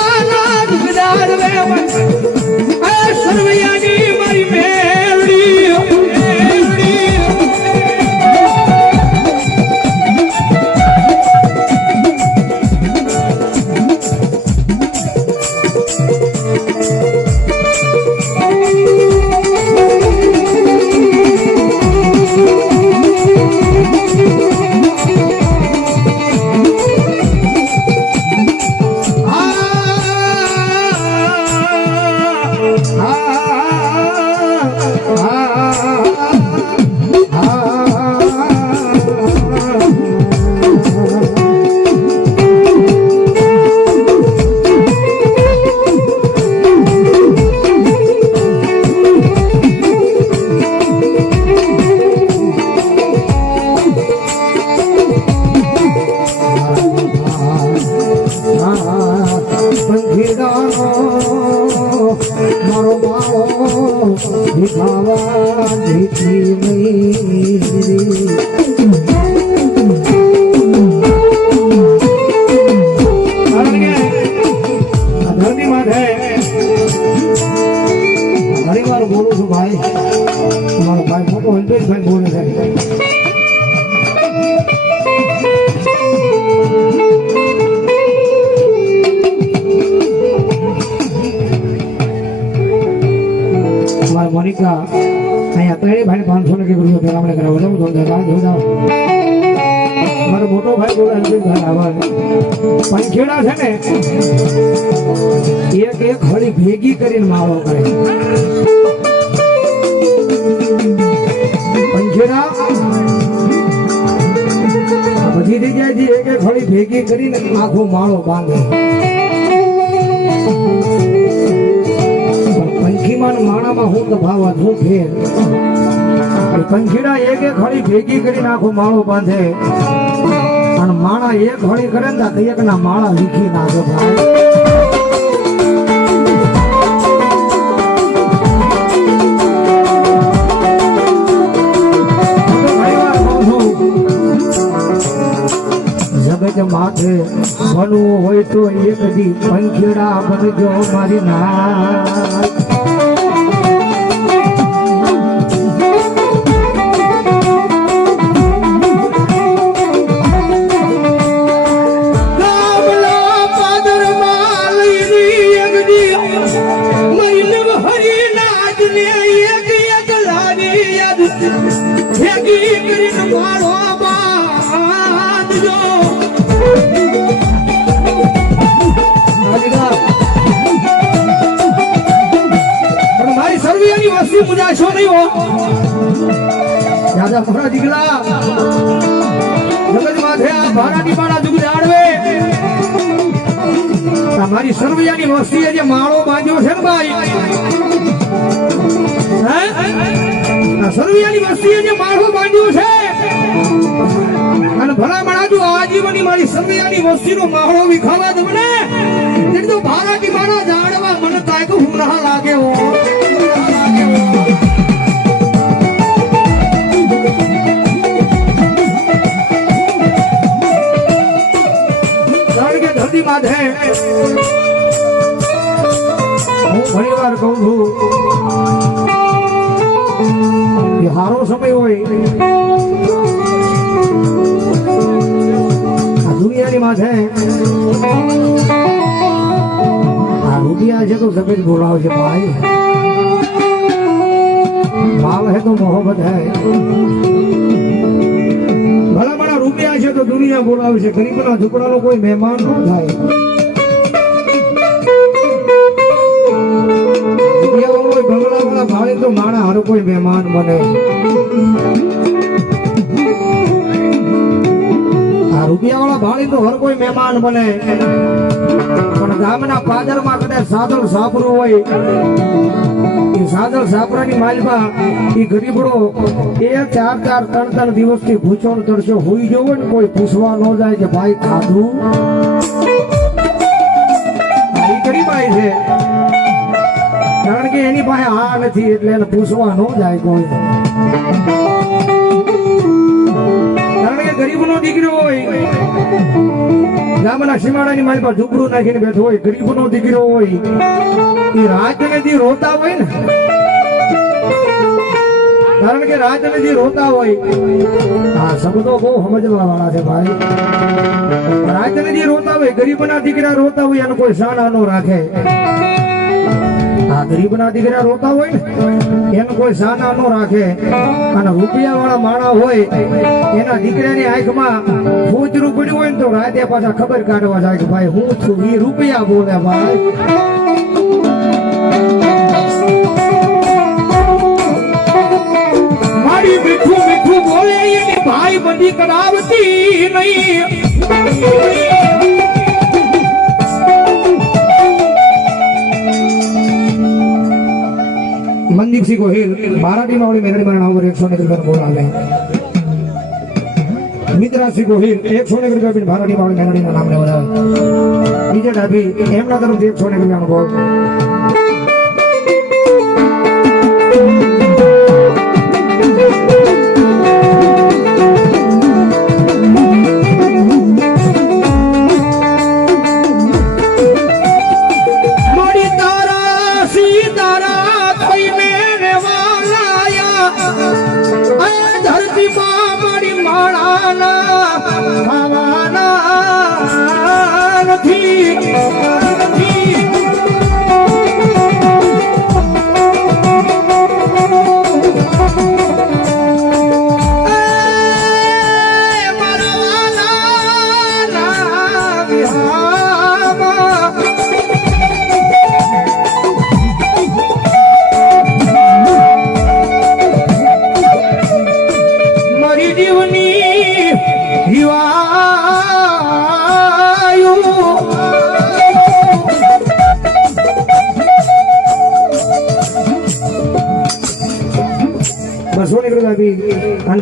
ભીખાવાના જગદાર વેવન આ સર્વયાની મારી મેરડી મોનિકા અહીંયા ત્રણેય ભાઈ 500 ને કે રૂપિયા પેલામણે કરાવો જાવ મારો મોટો ભાઈ બોલે ભાઈ આવા પંખેડા છે ને એક એક હળી ભેગી કરીને માળો કરે પંખેડા બધી જગ્યાએથી એક એક હળી ભેગી કરીને આખો માળો બાંધે માણામાં હું તફાવત હું ફેર પંખીડા એક એક હળી ભેગી કરીને આખો માળો બાંધે અને માણા એક હળી કરે ને એક ના માળા લીખી નાખે ભાઈ જગત માથે બનવું હોય તો એક દી પંખીડા બનજો મારી ના मुझा नहीं हो दादा मोरा दिगला जगत माथे आ भारानी माणा दुग जाड़वे તમારી સર્વયાની વસ્તીએ જે માળો બાંધ્યો છે ને ભાઈ હે આ સર્વયાની વસ્તીએ જે માળો બાંધ્યો છે અને ભલા માણા જો આજીવની મારી સર્વયાની વસ્તીનો માળો વિખાવા દે મને તે તો ભારાની માણા જાડવા મને કાંઈક હું ના લાગે હો માધે હું ઘણી વાર કહું છું કે હારો સમય હોય આ દુનિયાની માથે આ રૂપિયા છે તો સફેદ બોલાવશે ભાઈ માલ હે તો મોહબ્બત હે ભલા બડા રૂપિયા છે તો દુનિયા બોલાવશે ગરીબના ઝૂંપડાનો કોઈ મહેમાન ન થાય બંગલા વાળા ભાડે તો માણા હર કોઈ મહેમાન બને આ રૂપિયા વાળા ભાડે તો હર કોઈ મહેમાન બને પણ ગામના પાદરમાં કદાચ સાદળ સાપરું હોય એ સાદળ સાપરાની માલમાં એ ગરીબડો એ 4-3 દિવસથી ભૂચોણ તરસો હોઈ જવો ને કોઈ પૂછવા ન જાય કે ભાઈ ખાધું એ ગરીબાઈ છે કારણ કે એની પાસે આ નથી એટલે એને પૂછવા ન જાય કોઈ કારણ કે ગરીબનો દીકરો હોય ગામના સીમાડાની મારી પાસે ઝૂંપડું નાખીને બેઠો હોય ગરીબનો દીકરો હોય એ રાતને દી રોતા હોય ને કારણ કે રાતને દી રોતા હોય આ શબ્દો બહુ સમજવા વાળા છે ભાઈ રાતને દી રોતા હોય ગરીબના દીકરા રોતા હોય એનો કોઈ સાના નો રાખે આ ગરીબના દીકરા રોતા હોય ને એનો કોઈ સાના નો રાખે અને રૂપિયા વાળા માણા હોય એના દીકરાની આંખમાં ફૂચરું પડ્યું હોય ને તો રાતે પાછા ખબર કાઢવા જાય કે ભાઈ હું છું એ રૂપિયા બોલે ભાઈ મારી મીઠું મીઠું બોલે એની ભાઈ બંધી કરાવતી નહીં मनदीप सिंह गोहिल बाराटी मावड़ी मेरड़ी मारा नाम 100 रुपया बोल आले मित्रा सिंह गोहिल 100 रुपया बिन बाराटी मावड़ी मेरड़ी ना नाम ले बोला डीजे डाबी एमना तरफ 100 रुपया बोल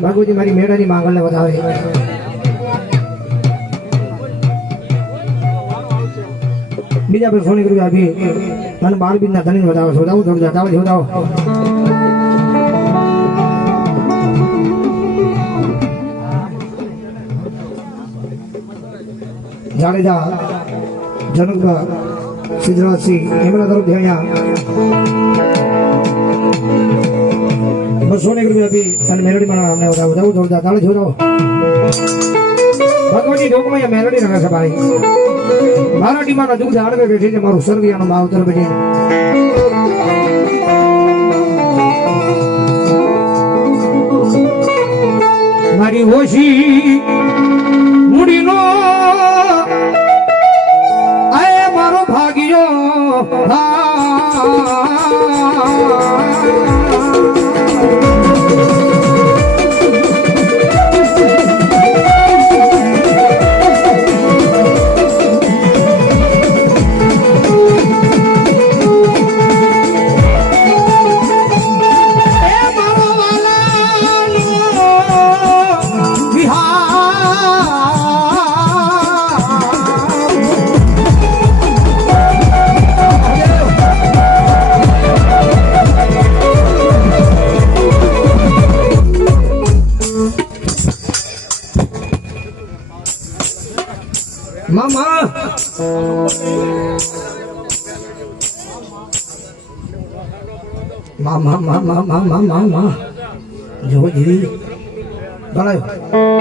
भागवती मारी मेड़ा नी मांगल ने बतावे बीजा पर सोनी करू अभी मन बाल बिना धनी बताओ सोदाओ छोड़ जाता हो बताओ जाडेजा जनक सिद्धराज सिंह एमना तरफ ध्यान 200 रुपया भी અને મેલડી મારા નામને વધાવો જોરદાર તાળી જોરાવો ભગવતી જોગમાં એ મેલડી રમે છે ભાઈ મારા ટીમાના દુખ જાણવે બેઠી છે મારું સર્વિયાનો માવતર બેઠી મારી ઓશી મુડીનો આય મારો ભાગ્યો मामा जो दीदी बनायो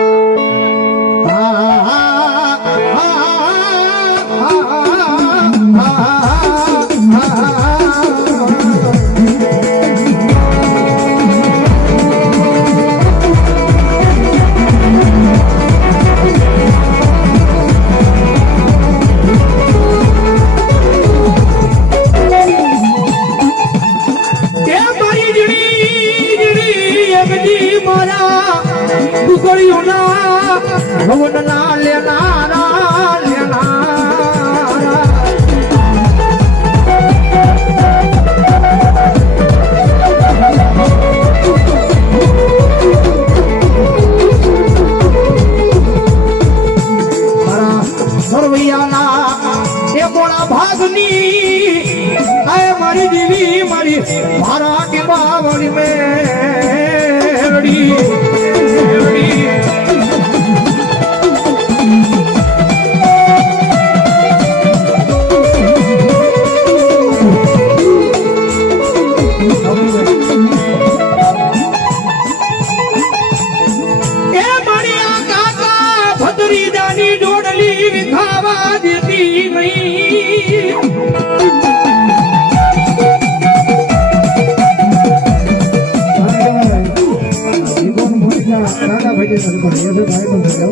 નથી પણ એ ભાઈ નો થયો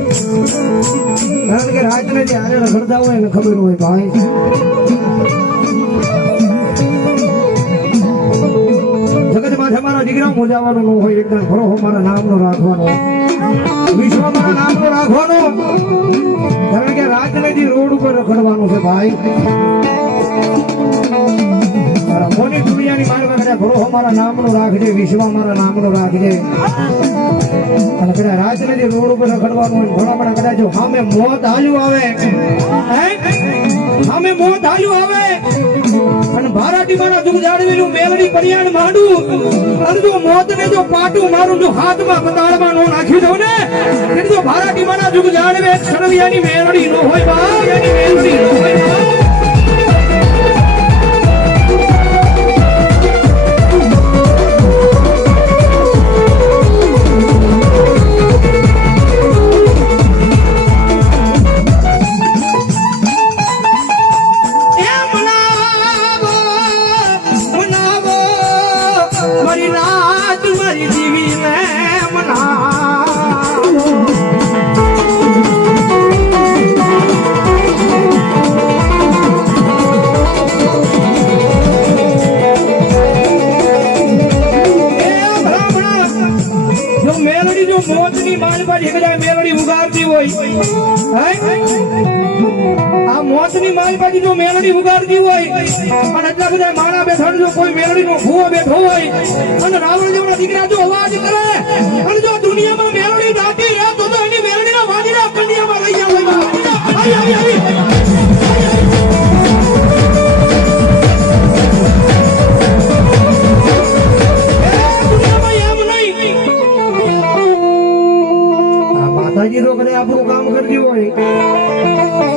કારણ કે રાતને જે હારે રખડતા હોય એને ખબર હોય ભાઈ જગત માથે મારા દીકરા મોજાવાનું ન હોય એકદમ ફરો મારા નામનો રાખવાનો વિશ્વ મારા નામનો રાખવાનો કારણ કે રાતને જે રોડ ઉપર રખડવાનું છે ભાઈ મોની દુનિયાની મારી કદાચ ભરો મારા નામનો રાખજે વિશ્વ મારા નામનો રાખજે અને કદાચ રાતને જે રોડ ઉપર રખડવાનું હોય ઘણા કદાચ જો સામે મોત હાલ્યું આવે સામે મોત હાલ્યું આવે અને ભારાટી મારા દુઃખ જાળવેલું મેલડી કરિયાણ માંડું અને જો મોત ને જો પાટું મારું જો હાથમાં કતાળમાં નો નાખી દઉં ને એટલે જો ભારાટી મારા દુઃખ જાળવે સરવિયાની મેલડી નો હોય ભાઈ એની મેલડી નો હોય ભાઈ આ મોતની માલબાજી જો મેલડી ઉગાડતી હોય અને એટલા બધા માણા બેઠા જો કોઈ મેલડી નો ભૂવો બેઠો હોય અને રાવણ જેવડા દીકરા જો અવાજ કરે અને જો દુનિયામાં મેલડી દાટી રહે તો એની મેલડીના વાડીના કન્યામાં લઈ જાવ આવી માતાજી તો કદાચ આપણું કામ કરતી હોય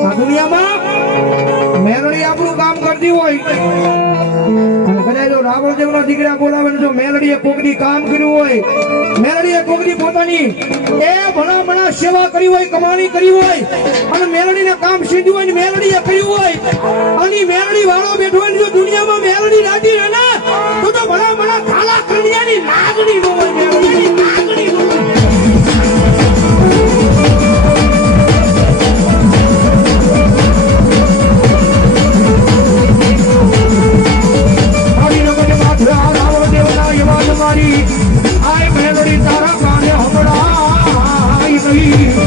આ દુનિયામાં મેલડી આપણું કામ કરતી હોય અને કદાચ જો રાવણ દેવના દીકરા બોલાવે જો મેલડીએ કોકની કામ કર્યું હોય મેલડીએ કોકની પોતાની એ ભણા સેવા કરી હોય કમાણી કરી હોય અને મેલડીને કામ સીધું હોય ને મેલડીએ કર્યું હોય અને મેલડી વાળો બેઠો હોય જો દુનિયામાં મેલડી રાજી રહે ને તો ભણા ખાલા કન્યાની નાગણી નો હોય મેલડીની નાગણી નો હોય આય મેલડી તારા કાને હમણાં ગઈ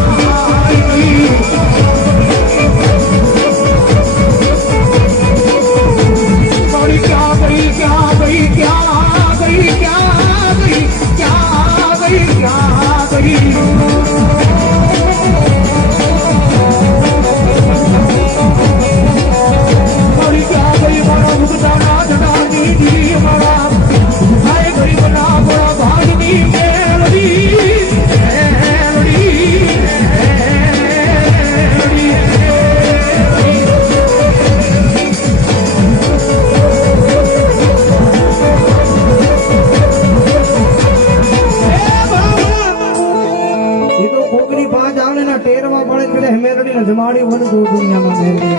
જમાડી વન તો દુનિયામાં મેલડી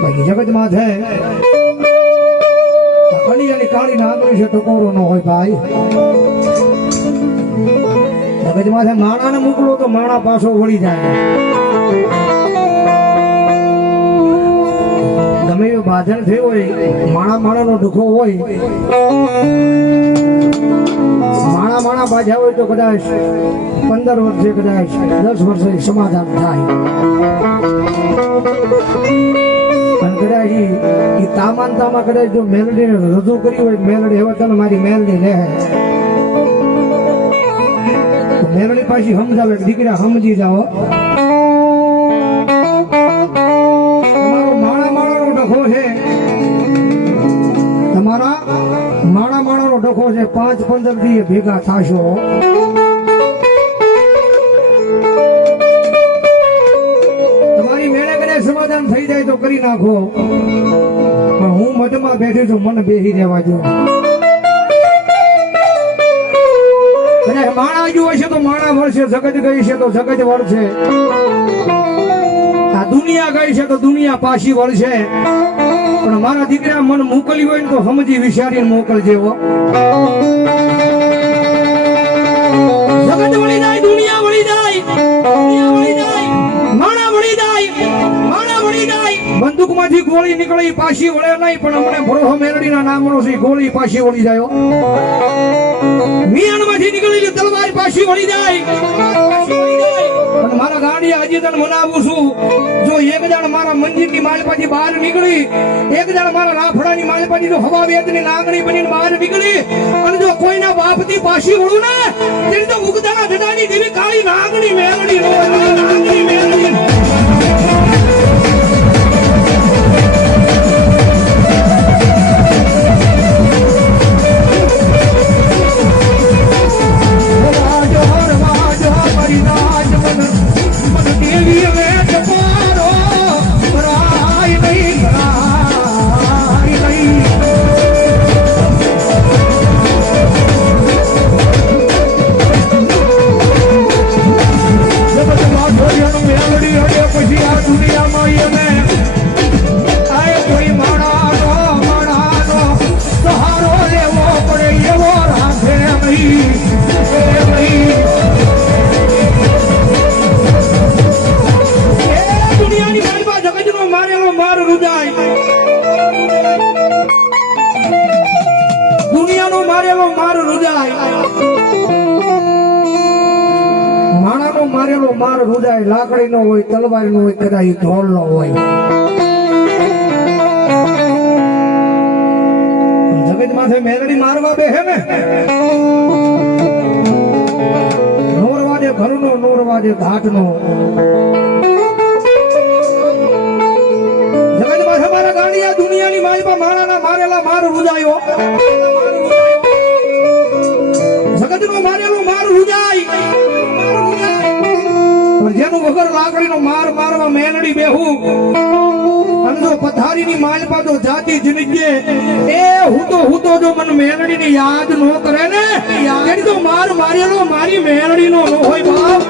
બાકી જગતમાં છે કલિયાની કાળી નાગરી છે ટકોરો નો હોય ભાઈ જગતમાં છે માણાને મોકલો તો માણા પાછો વળી જાય ગમે એવું બાંધણ થયું હોય માણાનો દુખો હોય માણા બાજા હોય તો કદાચ 15 વર્ષે કદાચ 10 વર્ષે સમાધાન થાય અને કદાચ એ તામાન કદાચ જો મેલડીને રજૂ કરી હોય મેલડી હવે તને મારી મેલડી લે મેલડી પાછી સમજાવે દીકરા સમજી જાઓ તમારો માણાનો ડખો છે તમારા માણાનો ડખો છે 5-15 દી ભેગા થાશો તમારી મેળે કદાચ સમાધાન થઈ જાય તો કરી નાખો પણ હું મધમાં બેઠી છું મને બેસી રહેવા દો કદાચ માણા જો હશે તો માણા વળશે જગત ગઈ છે તો જગત વળશે આ દુનિયા ગઈ છે તો દુનિયા પાછી વળશે પણ મારા દીકરા મન મોકલ્યું હોય ને તો સમજી વિચારીને મોકલજે હો. જગત વળી જાય, દુનિયા વળી જાય, દુનિયા વળી જાય, માણા વળી જાય, માણા વળી જાય. બંદૂકમાંથી ગોળી નીકળી પાછી વળે નહીં, પણ અમને ભરોહો મેરડીના નામનો છે, ગોળી પાછી વળી જાય. મિયાણમાંથી નીકળેલી તલવાર પાછી વળી જાય. પણ મારા ગાડી હજી તને મનાવું છું, જો એક જણ મારા મંદિરની માલપાથી બહાર નીકળી, એક જણ મારા રાફડાની માલપાથી જો હવા વેદની નાગણી બનીને બહાર નીકળી, અને જો કોઈના બાપથી પાછી વળું ને તેની તો ઉગદાના જડાની જેવી કાળી નાગણી મેલડી નો, નાગણી મેલડી નો. દુનિયાનો મારેલો માર રૂજાય, માણાનો મારેલો માર રૂજાય. લાકડી નો હોય, તલવાર નો હોય, કદાચ ઢોલ નો હોય. જગત માથે મેલડી મારવા બેહે ને, નોરવાદે ઘરનો, નોરવાદે ઘાટનો. જગત માથે મારા ગાંડિયા દુનિયાની માલપા માણાના મારેલા માર રૂજાયો. જગતનો મારેલો માર રૂજાય. જેનું વગર લાકડીનો માર મારવા મેલડી બેહું, અને જો પથારીની માલપા તો જાતિ જિંદગી એ હું તો જો મને મેલડીની યાદ ન કરે ને, એની તો માર મારેલો મારી મેલડીનો ન હોય બાપ.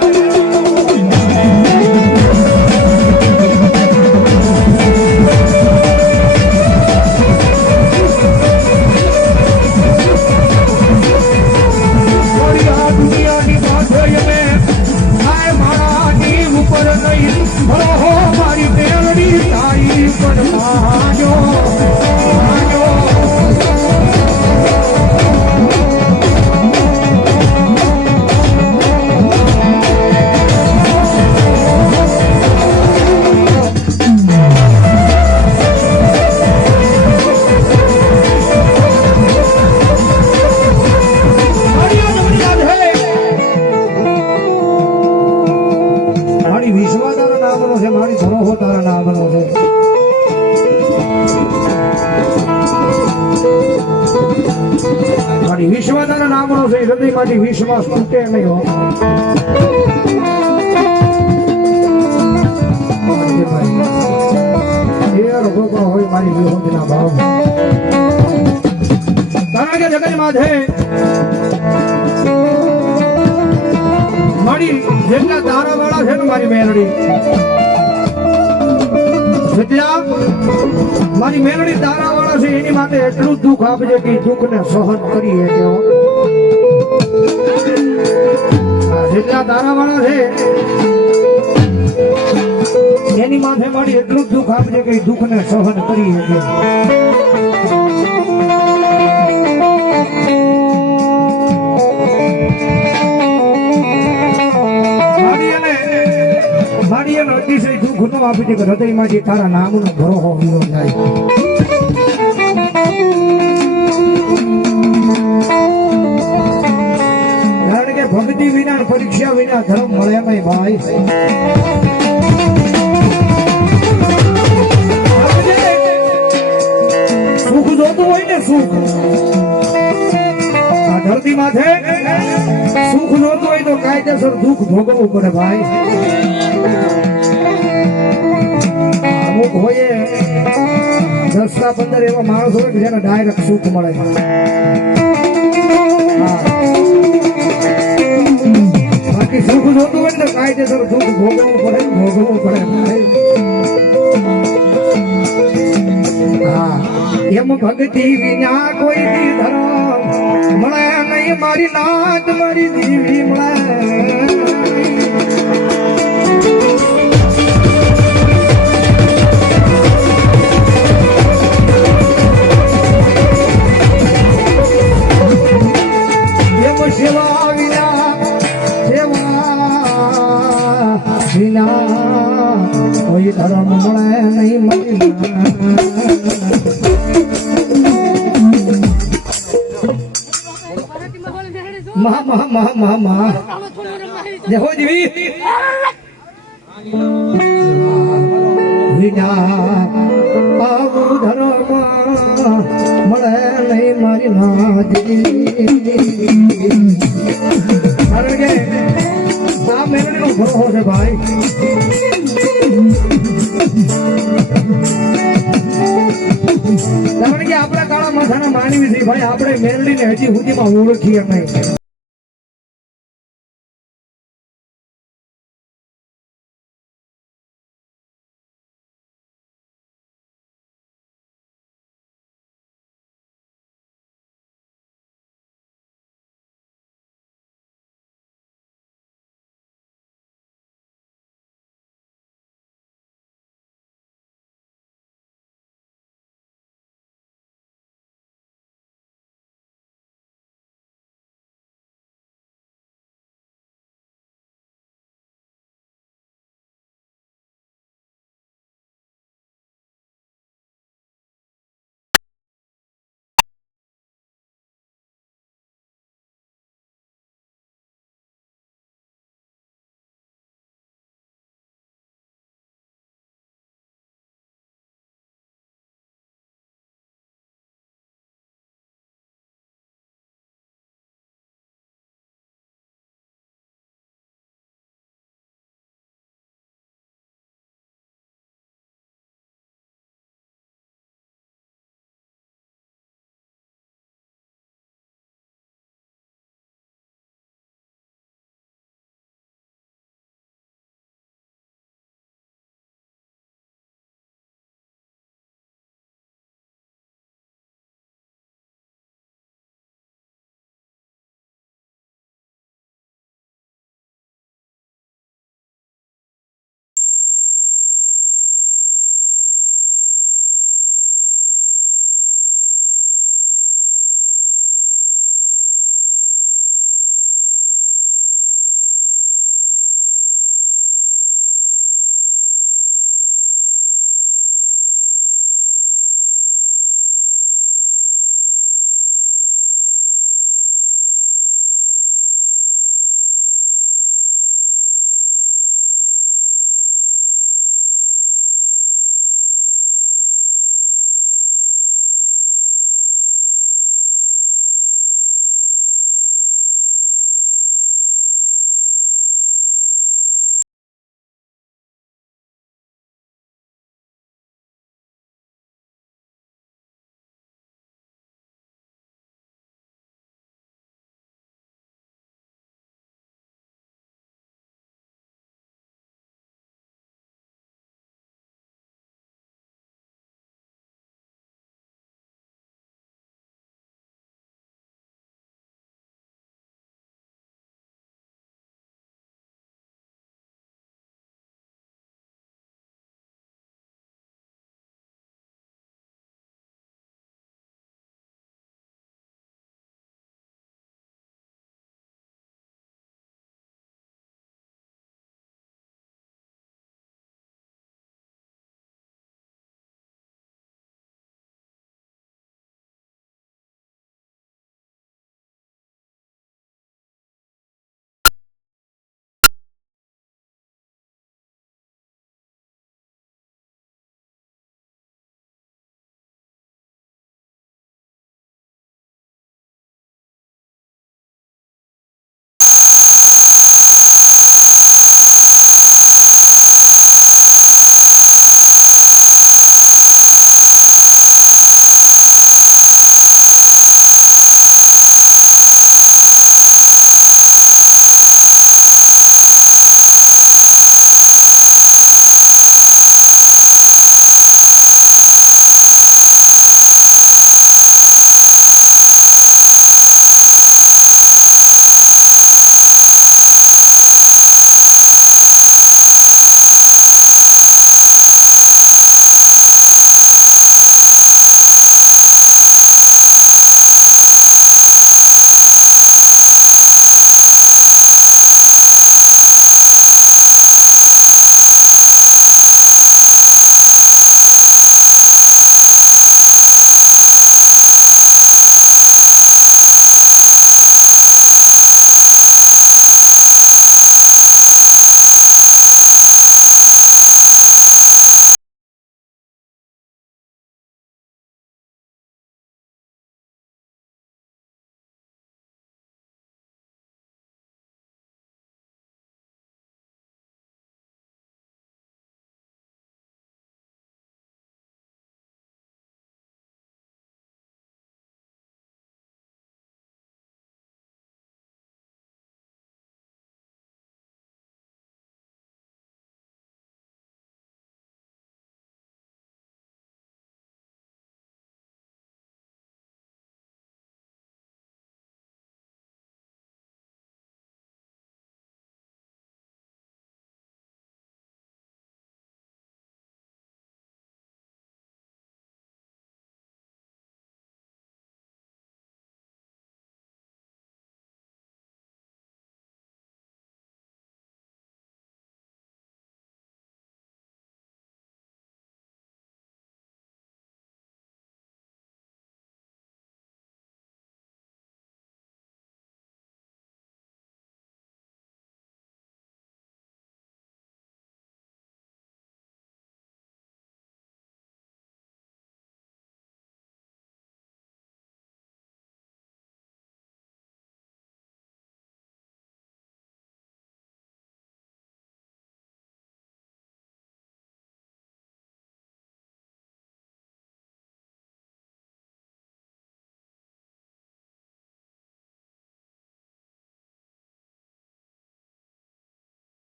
દુનિયાની પાછળ મારાની ઉપર નહીં ભરો મારી મેલડી તારી પણ માજો. વિશ્વાદાના નામનો છે, હૃદયમાંથી વિશ્વાસ તૂટે નહીં હો. હોય મારી વિરોધના ભાવ, કારણ કે જગત માથે મારી જેટલા તારા વાળા છે ને મારી મેલડી, જેટલા મારી મેલડી તારા વાળા છે એની માટે એટલું દુઃખ આપજે કે દુઃખ ને સહન કરીએ. જેટલા તારા વાળા છે એની માથે મારી એટલું દુઃખ આપજે કે દુઃખ ને સહન કરીએ. મારી એને અતિશય દુઃખ ન આપી દે કે હૃદયમાંથી તારા નામનો ભરોહો વિયો જાય. કારણ કે ભક્તિ વિના, પરીક્ષા વિના ધર્મ મળે નહીં ભાઈ. સુખ જોતું હોય ને, સુખ આ ધરતી માથે સુખ જોતું હોય તો કાયદેસર દુઃખ ભોગવવું પડે ભાઈ. અમુક હોય 10-15 એવા માણસ હોય કે જેને ડાયરેક્ટ સુખ મળે. બાકી સુખ જોતું હોય ને કાયદેસર દુઃખ ભોગવવું પડે, ભોગવવું પડે. હા એમ ભક્તિ વિના કોઈ દી ધર્મ મળે નહીં મારી નાથ મારી દેવી મળે સેવા વિના કોઈ ધર્મ મળે નહીં મળી મા દેખો દેવી વિના આવું ધર્મ મળે નહીં મારી નાજી કારણ કે આ મેળવીનો ભરો છે ભાઈ કારણ કે આપણા કાળા માથાના માનવી છે ભાઈ આપણે મેળવીને હજી સુધીમાં ઓળખીએ નહીં